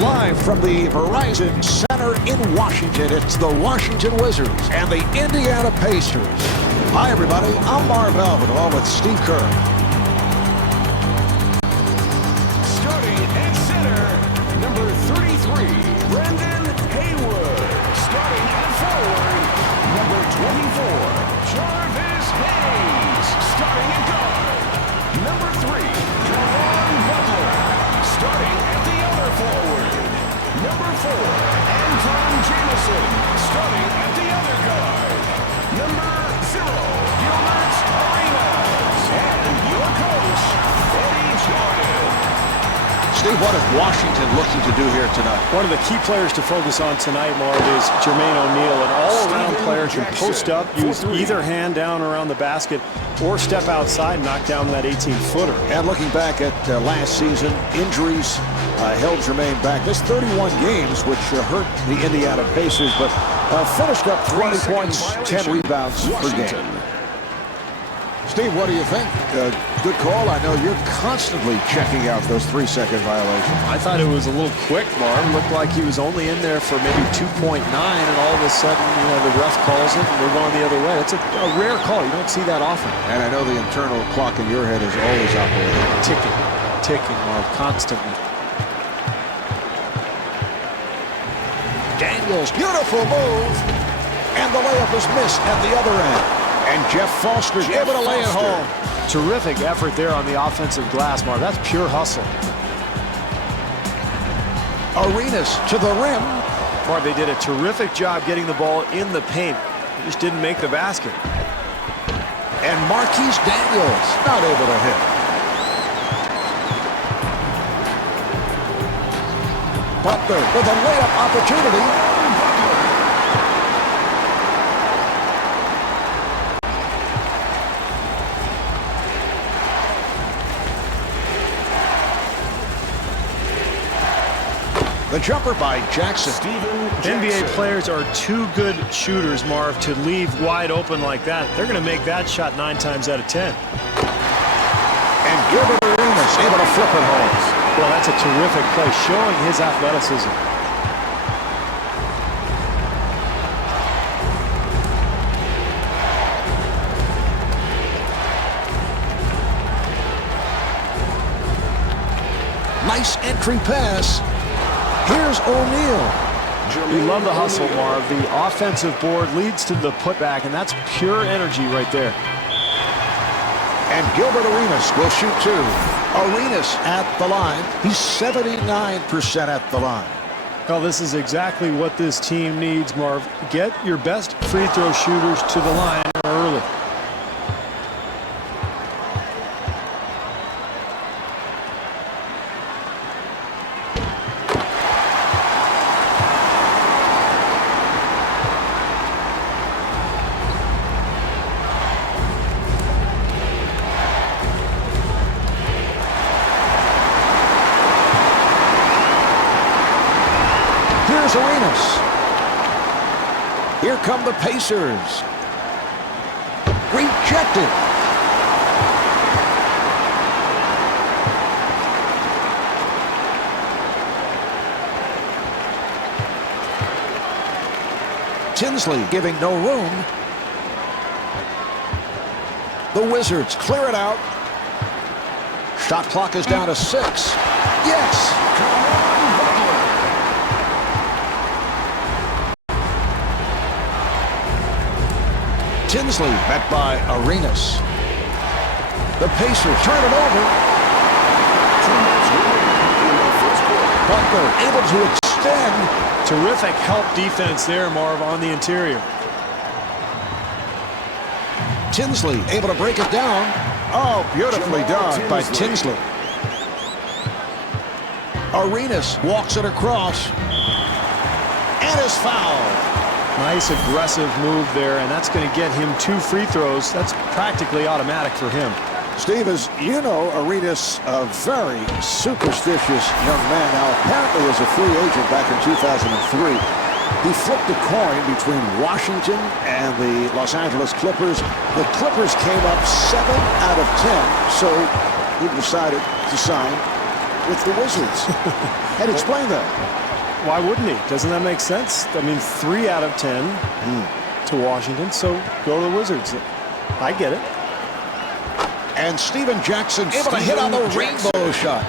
Live from the Verizon Center in Washington, it's the Washington Wizards and the Indiana Pacers. Hi, everybody. I'm Marv Elvin, along with Steve Kerr. Starting at center, number 33, Brendan Haywood. Starting at forward, number 24, Jarvis Hayes. Starting at guard, number 3, Caron Butler. Starting at the other forward, number 4, Anton Jamison. Starting at the other guard, number 0, Gilbert Arenas. And your coach, Eddie Jordan. Steve, what is Washington looking to do here tonight? One of the key players to focus on tonight, Marv, is Jermaine O'Neal. An all-around player can post up, use either hand down around the basket, or step outside and knock down that 18-footer. And looking back at last season, injuries held Jermaine back. Missed 31 games, which hurt the Indiana Pacers, but finished up 20 points, 10 rebounds per game. Steve, what do you think? Good call. I know you're constantly checking out those 3-second violations. I thought it was a little quick, Marv. Looked like he was only in there for maybe 2.9, and all of a sudden, the ref calls it, and they're going the other way. It's a rare call. You don't see that often. And I know the internal clock in your head is always operating. Ticking, Marv, constantly. Daniels, beautiful move. And the layup is missed at the other end. And Jeff Foster's able to lay it home. Terrific effort there on the offensive glass, Marv. That's pure hustle. Arenas to the rim. Marv, they did a terrific job getting the ball in the paint. They just didn't make the basket. And Marquise Daniels not able to hit. Butler with a layup opportunity. The jumper by Jackson. NBA players are too good shooters, Marv, to leave wide open like that. They're going to make that shot 9 times out of 10. And Gilbert Arenas able to flip it home. Well, that's a terrific play, showing his athleticism. Nice entry pass. Here's O'Neal. You love the hustle, Marv. The offensive board leads to the putback, and that's pure energy right there. And Gilbert Arenas will shoot 2. Arenas at the line. He's 79% at the line. Well, this is exactly what this team needs, Marv. Get your best free throw shooters to the line early. Arenas. Here come the Pacers. Rejected. Tinsley giving no room. The Wizards clear it out. Shot clock is down to 6. Yes. Tinsley met by Arenas. The Pacers turn it over. Butler able to extend. Terrific help defense there, Marv, on the interior. Tinsley able to break it down. Oh, beautifully done by Tinsley. Arenas walks it across. And is fouled. Nice aggressive move there, and that's going to get him 2 free throws. That's practically automatic for him. Steve, as you know, Arenas, a very superstitious young man. Now, apparently as a free agent back in 2003, he flipped a coin between Washington and the Los Angeles Clippers. The Clippers came up 7 out of 10, so he decided to sign with the Wizards. And explain that. Why wouldn't he? Doesn't that make sense? I mean, 3 out of 10 to Washington, so go to the Wizards. I get it. And Steven Jackson able to hit on the rainbow shot.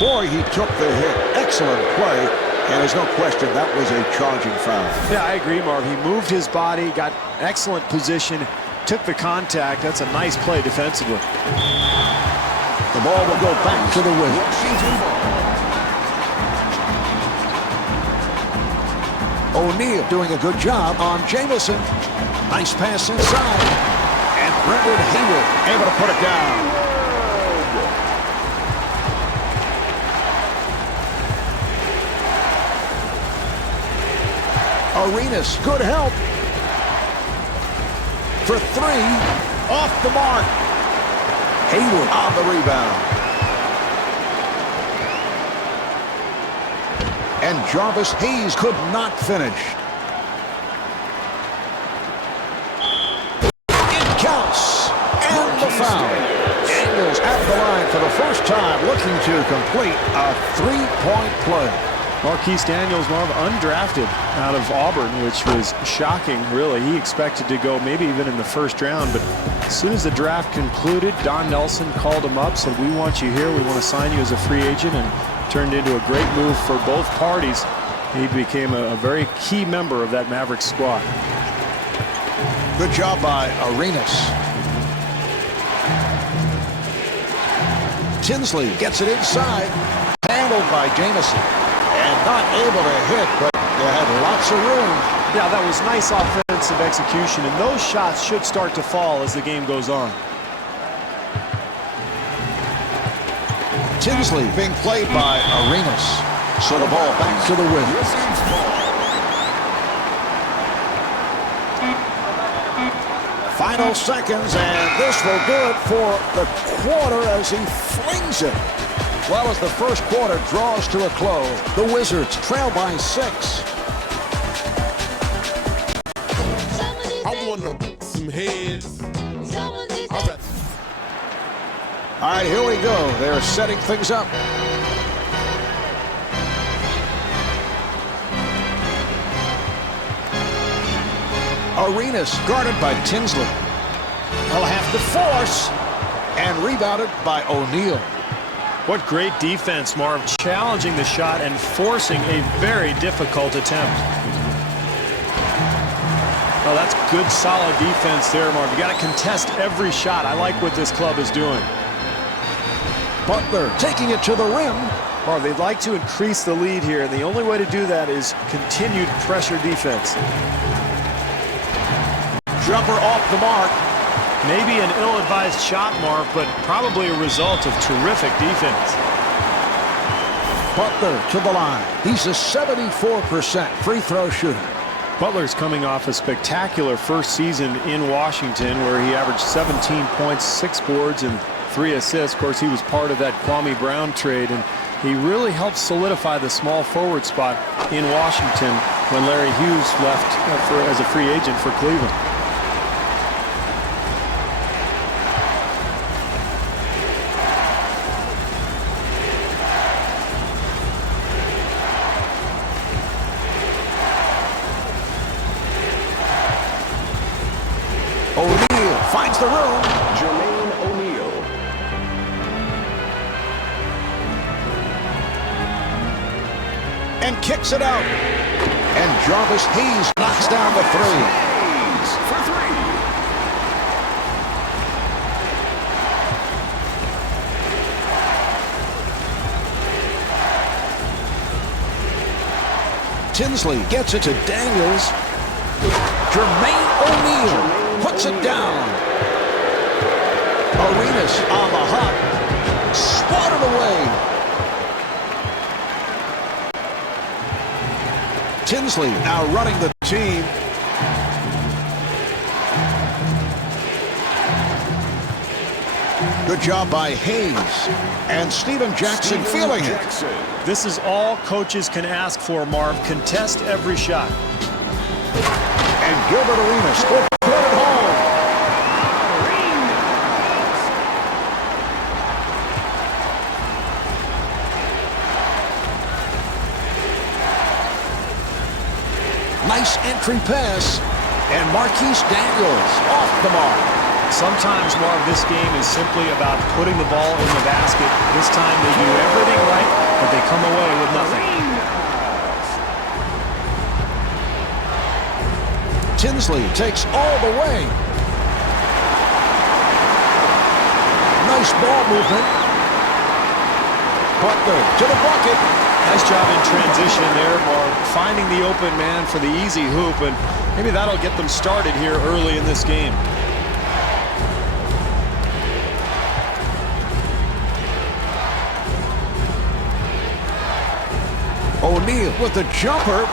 Boy, he took the hit. Excellent play. And there's no question that was a charging foul. Yeah, I agree, Marv. He moved his body, got excellent position, took the contact. That's a nice play defensively. The ball will go back to the Wizards. O'Neal doing a good job on Jamison. Nice pass inside. And Brendan Haywood able to put it down. Arenas, good help. For 3, off the mark. Haywood on the rebound. And Jarvis Hayes could not finish. It counts. And the foul. Daniels at the line for the first time, looking to complete a 3-point play. Marquise Daniels, Marv, undrafted out of Auburn, which was shocking, really. He expected to go maybe even in the first round, but as soon as the draft concluded, Don Nelson called him up, said, we want you here, we want to sign you as a free agent, and turned into a great move for both parties. He became a very key member of that Mavericks squad. Good job by Arenas. Tinsley gets it inside, handled by Jamison. And not able to hit, but they had lots of room. Yeah, that was nice offensive execution, and those shots should start to fall as the game goes on. Tinsley being played by Arenas. So the ball back to the Wizards. Final seconds, and this will do it for the quarter as he flings it. Well, as the first quarter draws to a close, the Wizards trail by 6. I want some heads. All right, here we go. They're setting things up. Arenas guarded by Tinsley. He'll have to force, and rebounded by O'Neal. What great defense, Marv, challenging the shot and forcing a very difficult attempt. Oh, that's good, solid defense there, Marv. You got to contest every shot. I like what this club is doing. Butler taking it to the rim. Marv, they'd like to increase the lead here, and the only way to do that is continued pressure defense. Jumper off the mark. Maybe an ill-advised shot, Marv, but probably a result of terrific defense. Butler to the line. He's a 74% free throw shooter. Butler's coming off a spectacular first season in Washington, where he averaged 17 points, 6 boards, and 3 assists. Of course, he was part of that Kwame Brown trade, and he really helped solidify the small forward spot in Washington when Larry Hughes left as a free agent for Cleveland. O'Neal finds the room. Jermaine O'Neal. And kicks it out. And Jarvis Hayes knocks down the 3. Hayes for 3. Tinsley gets it to Daniels. Jermaine O'Neal puts it down. Arenas on the hop. Swatted away. Tinsley now running the team. Good job by Hayes. And Steven Jackson feeling it. This is all coaches can ask for, Marv. Contest every shot. And Gilbert Arenas will put it home. Nice entry pass. And Marquise Daniels off the mark. Sometimes, Marv, this game is simply about putting the ball in the basket. This time they do everything right, but they come away with nothing. Tinsley takes all the way. Nice ball movement. Butler to the bucket. Nice job in transition there, Marv, finding the open man for the easy hoop, and maybe that'll get them started here early in this game. O'Neal with the jumper,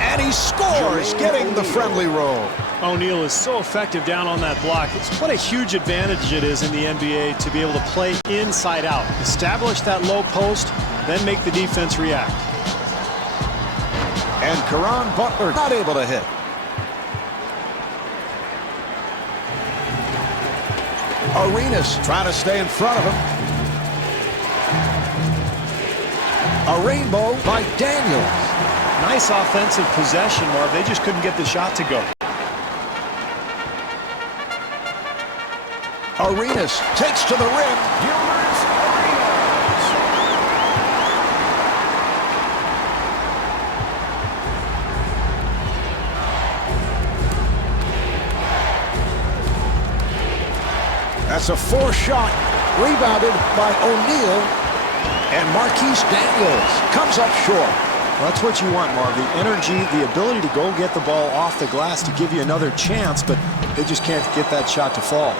and he scores, getting the friendly roll. O'Neal is so effective down on that block. It's what a huge advantage it is in the NBA to be able to play inside out. Establish that low post, then make the defense react. And Caron Butler not able to hit. Arenas trying to stay in front of him. A rainbow by Daniels. Nice offensive possession, Marv. They just couldn't get the shot to go. Arenas takes to the rim. Gilbert Arenas. That's a 4-shot. Rebounded by O'Neal. And Marquise Daniels comes up short. Well, that's what you want, Marv. The energy, the ability to go get the ball off the glass to give you another chance, but they just can't get that shot to fall.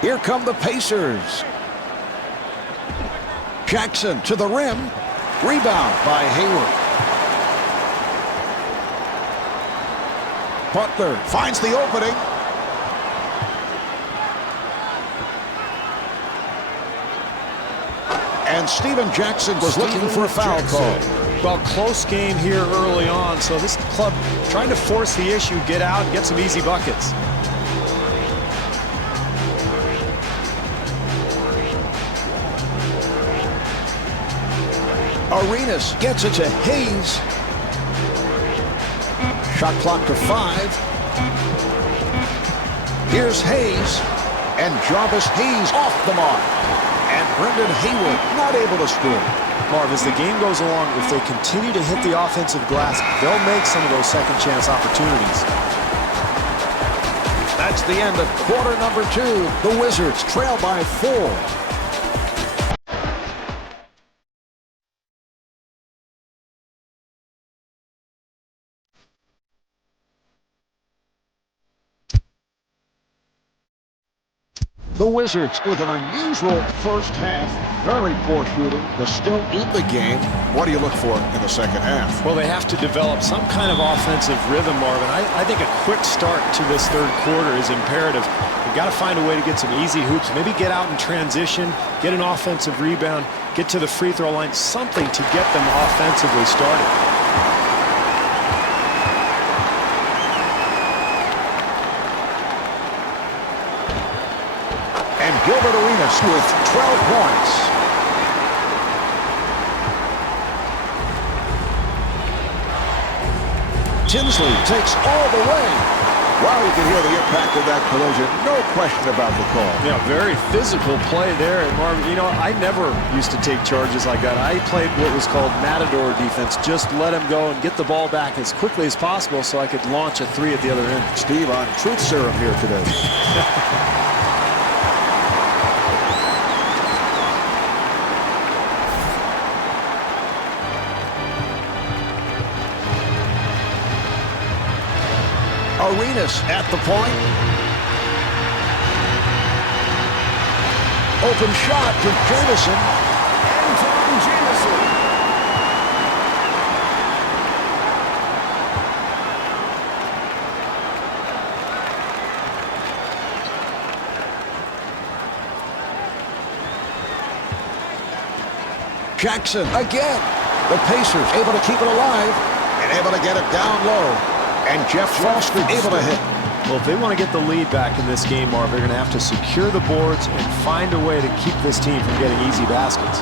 Here come the Pacers. Jackson to the rim. Rebound by Hayward. Butler finds the opening. And Steven Jackson was looking for a foul call. Well, close game here early on, so this club trying to force the issue, get out, get some easy buckets. Arenas gets it to Hayes. Shot clock to 5. Here's Hayes. And Jarvis Hayes off the mark. And Brendan Haywood not able to score. Marv, as the game goes along, if they continue to hit the offensive glass, they'll make some of those second chance opportunities. That's the end of quarter number 2. The Wizards trail by 4. The Wizards with an unusual first half. Very poor shooting. They're still in the game. What do you look for in the second half? Well, they have to develop some kind of offensive rhythm, Marvin. I think a quick start to this third quarter is imperative. You've got to find a way to get some easy hoops. Maybe get out in transition, get an offensive rebound, get to the free throw line, something to get them offensively started. Gilbert Arenas with 12 points. Tinsley takes all the way. Wow, you can hear the impact of that collision. No question about the call. Yeah, very physical play there. And Marvin, you know, I never used to take charges like that. I played what was called matador defense. Just let him go and get the ball back as quickly as possible so I could launch a 3 at the other end. Steve on truth serum here today. Arenas at the point. Open shot to Jamison. Anton Jamison. Jackson again. The Pacers able to keep it alive and able to get it down low. And Jeff Foster able to hit. Well, if they want to get the lead back in this game, Marv, they're going to have to secure the boards and find a way to keep this team from getting easy baskets.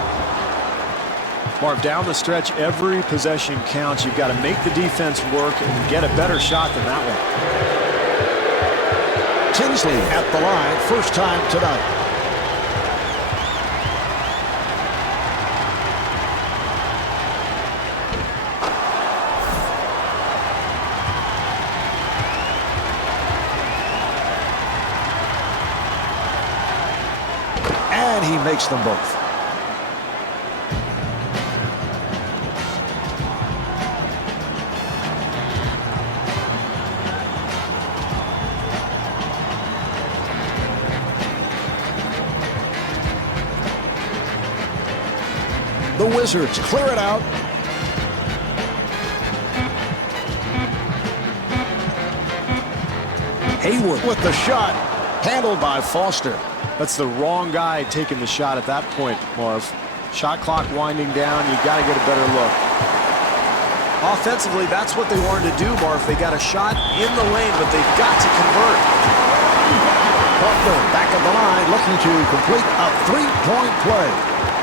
Marv, down the stretch, every possession counts. You've got to make the defense work and get a better shot than that one. Tinsley at the line, first time tonight. And he makes them both. The Wizards clear it out. Hayward with the shot, handled by Foster. That's the wrong guy taking the shot at that point, Marv. Shot clock winding down. You got to get a better look. Offensively, that's what they wanted to do, Marv. They got a shot in the lane, but they've got to convert. Butler back at the line, looking to complete a three-point play.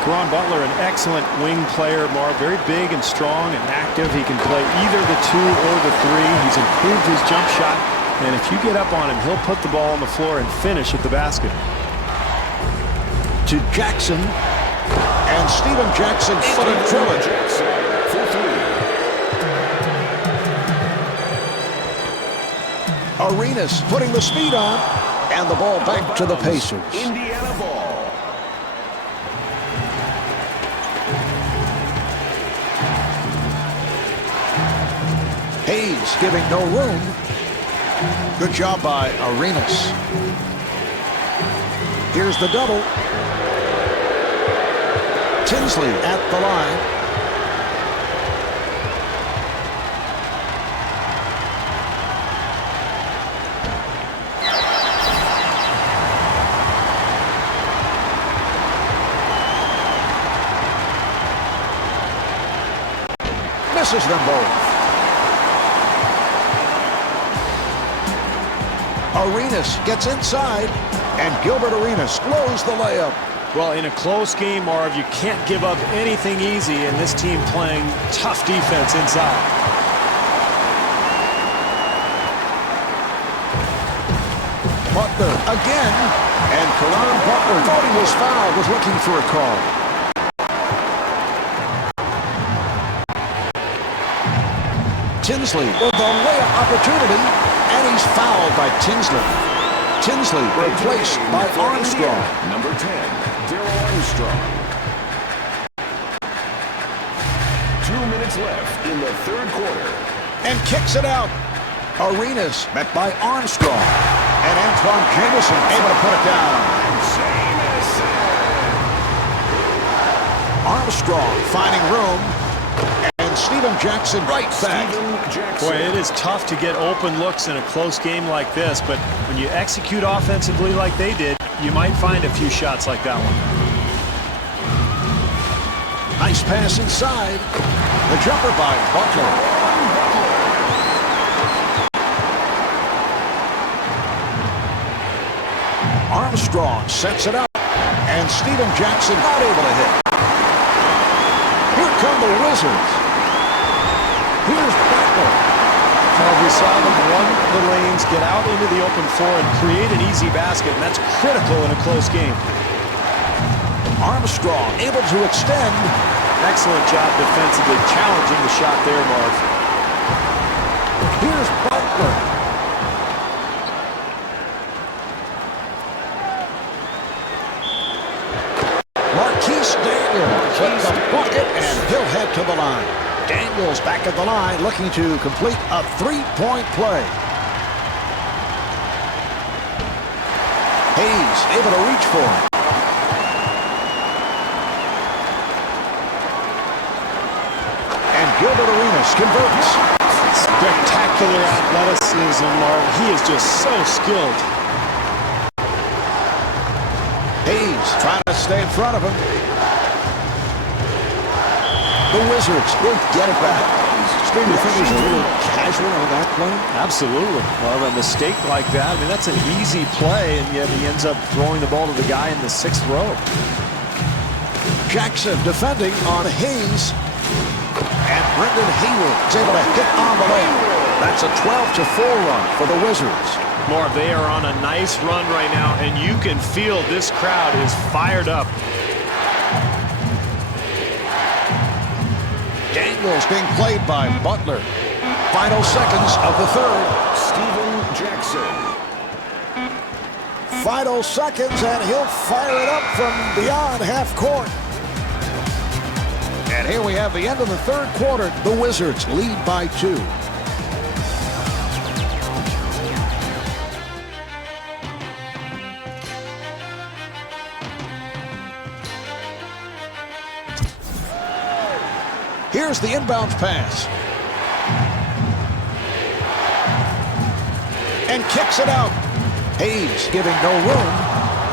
Caron Butler, an excellent wing player, Marv. Very big and strong and active. He can play either the 2 or the 3. He's improved his jump shot. And if you get up on him, he'll put the ball on the floor and finish at the basket. To Jackson. And Steven Jackson footed drill it. Arenas putting the speed on. And the ball back to the Pacers. Indiana ball. Hayes giving no room. Good job by Arenas. Here's the double. Tinsley at the line. Misses them both. Arenas gets inside, and Gilbert Arenas blows the layup. Well, in a close game, Marv, you can't give up anything easy, and this team playing tough defense inside. Butler again, and Caron Butler thought he was fouled, was looking for a call. Tinsley with a layup opportunity, and he's fouled by Tinsley. Tinsley replaced by Armstrong. Number 10, Darryl Armstrong. 2 minutes left in the third quarter. And kicks it out. Arenas met by Armstrong. And Antoine Jamison able to put it down. Armstrong finding room. And Steven Jackson right back. Boy, it is tough to get open looks in a close game like this, but when you execute offensively like they did, you might find a few shots like that one. Nice pass inside. The jumper by Butler. Armstrong sets it up. And Steven Jackson not able to hit. Here come the Wizards. Here's Butler. We saw them run the lanes, get out into the open floor, and create an easy basket, and that's critical in a close game. Armstrong able to extend. Excellent job defensively, challenging the shot there, Marv. Here's Butler. Marquise Daniels with the bucket, and he'll head to the line. Daniels back at the line, looking to complete a three-point play. Hayes able to reach for him. And Gilbert Arenas converts. Spectacular athleticism, Marv. He is just so skilled. Hayes trying to stay in front of him. The Wizards will get it back. Steve, you think he's a little casual on that play? Absolutely. Well, a mistake like that, I mean, that's an easy play, and yet he ends up throwing the ball to the guy in the 6th row. Jackson defending on Hayes. And Brendan Hayward is able to hit on the layup. That's a 12-4 run for the Wizards. Marv, they are on a nice run right now, and you can feel this crowd is fired up. Daniels being played by Butler. Final seconds of the third. Steven Jackson. Final seconds, and he'll fire it up from beyond half court. And here we have the end of the third quarter. The Wizards lead by 2. Here's the inbounds pass. And kicks it out. Hayes giving no room.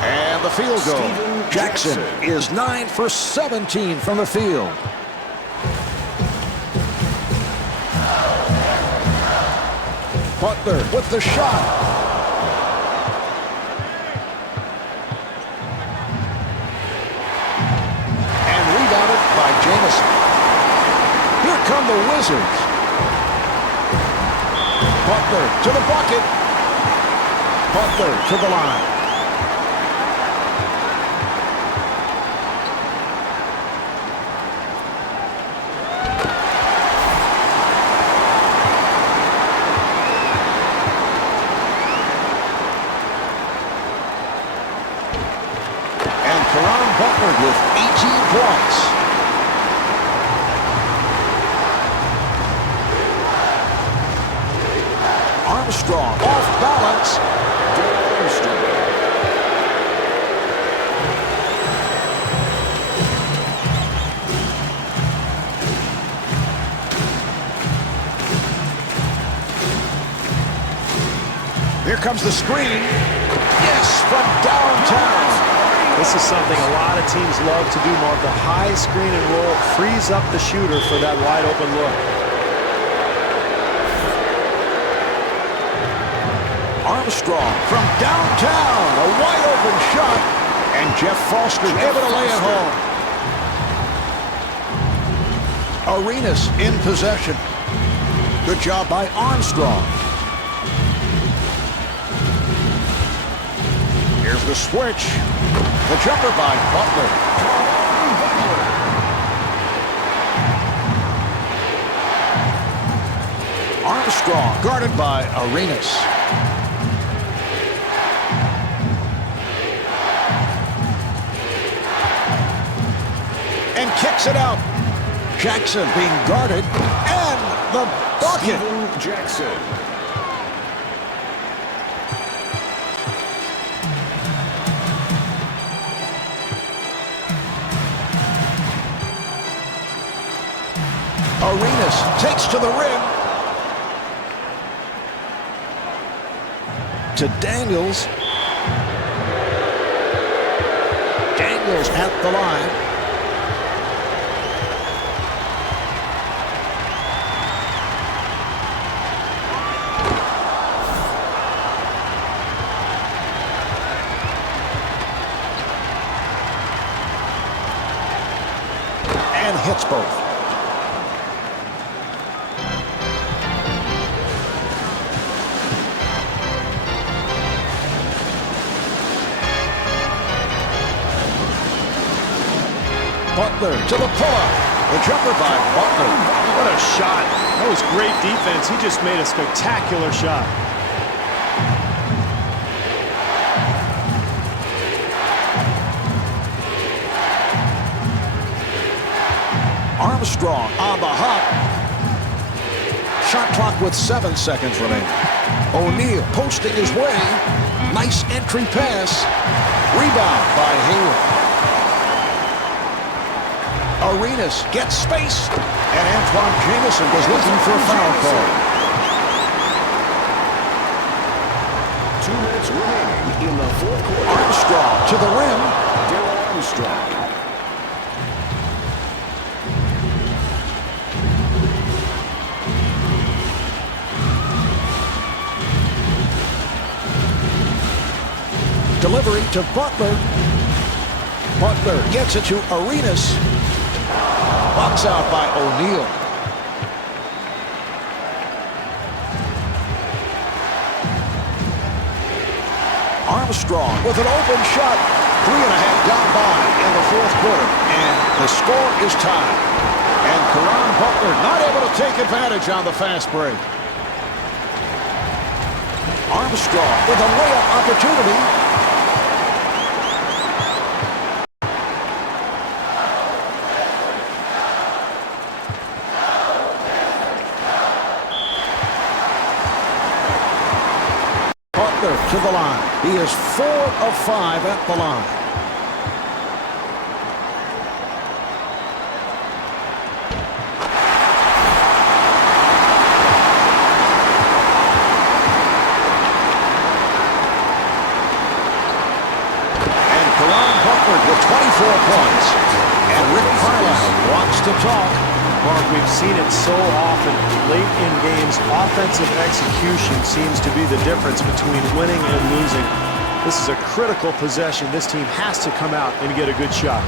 And the field goal. Jackson is 9 for 17 from the field. Butler with the shot. And rebounded by Jamison. Here come the Wizards. Butler to the bucket. Butler to the line. And Caron Butler with 18 points. Armstrong off balance. Here comes the screen. Yes, from downtown. This is something a lot of teams love to do, Mark. The high screen and roll frees up the shooter for that wide open look. Armstrong from downtown. A wide open shot. And Jeff Foster able to lay it home. Arenas in possession. Good job by Armstrong. Here's the switch. The jumper by Butler. Armstrong guarded by Arenas. And kicks it out. Jackson being guarded. And the bucket. Steven Jackson. Arenas takes to the rim. To Daniels. Daniels at the line. And hits both. Butler to the pull-up. The jumper by Butler. What a shot. That was great defense. He just made a spectacular shot. Armstrong on the hop. Shot clock with 7 seconds remaining. O'Neal posting his way. Nice entry pass. Rebound by Hayward. Arenas gets space, and Antoine Jamison was looking for a foul call. 2 minutes remaining in the fourth quarter. Armstrong to the rim. Darrell Armstrong. Delivery to Butler. Butler gets it to Arenas. Box out by O'Neal. Armstrong with an open shot. 3.5 gone by in the fourth quarter. And the score is tied. And Caron Butler not able to take advantage on the fast break. Armstrong with a layup opportunity. Butler to the line. He is 4 of 5 at the line. With 24 points. And Rick Carlisle wants to talk. Mark, we've seen it so often late in games. Offensive execution seems to be the difference between winning and losing. This is a critical possession. This team has to come out and get a good shot.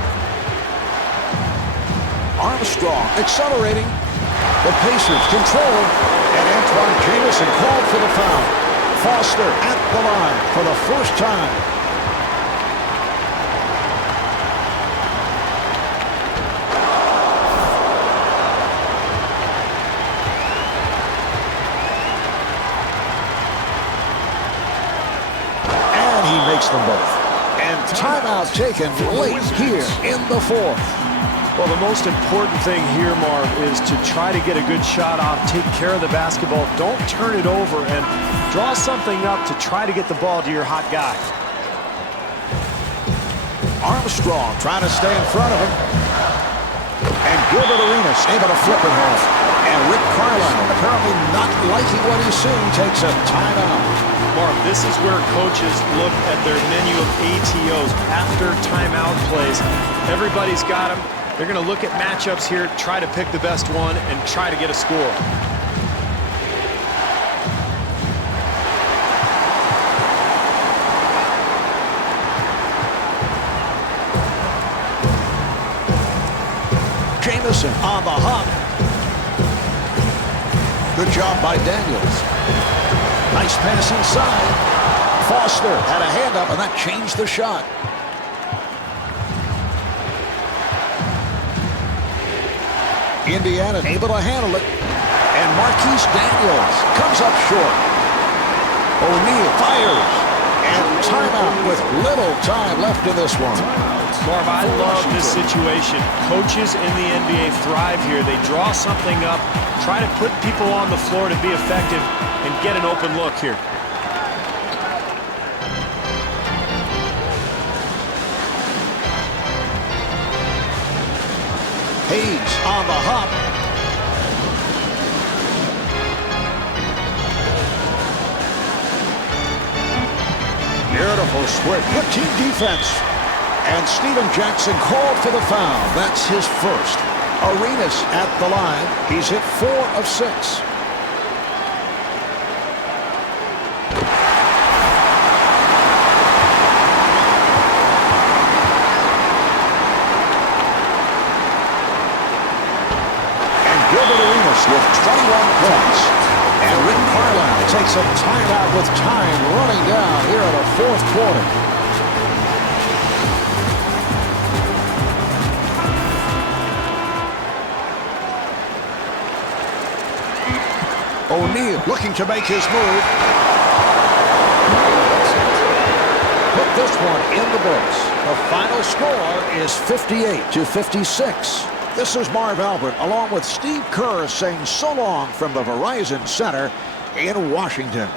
Armstrong accelerating. The Pacers control. And Antoine Jamison called for the foul. Foster at the line for the first time. Makes them both. And timeout taken late here in the fourth. Well, the most important thing here, Marv, is to try to get a good shot off, take care of the basketball, don't turn it over, and draw something up to try to get the ball to your hot guy. Armstrong trying to stay in front of him. And Gilbert Arenas able to flip it home. And Rick Carlisle, apparently not liking what he's seeing, takes a timeout. Mark, this is where coaches look at their menu of ATOs after timeout plays. Everybody's got them. They're going to look at matchups here, try to pick the best one, and try to get a score. Jamison on the hop. Good job by Daniels. Nice pass inside. Foster had a hand up, and that changed the shot. Indiana able to handle it. And Marquise Daniels comes up short. O'Neal fires. And timeout with little time left in this one. Marv, I love this situation. Coaches in the NBA thrive here. They draw something up, try to put people on the floor to be effective, and get an open look here. Hayes on the hop. Beautiful switch. Good team defense. And Steven Jackson called for the foul. That's his first. Arenas at the line. He's hit 4 of 6. With 21 points. And Rick Carlisle takes a timeout with time running down here in the fourth quarter. O'Neal looking to make his move. Put this one in the books. The final score is 58-56. This is Marv Albert along with Steve Kerr saying so long from the Verizon Center in Washington.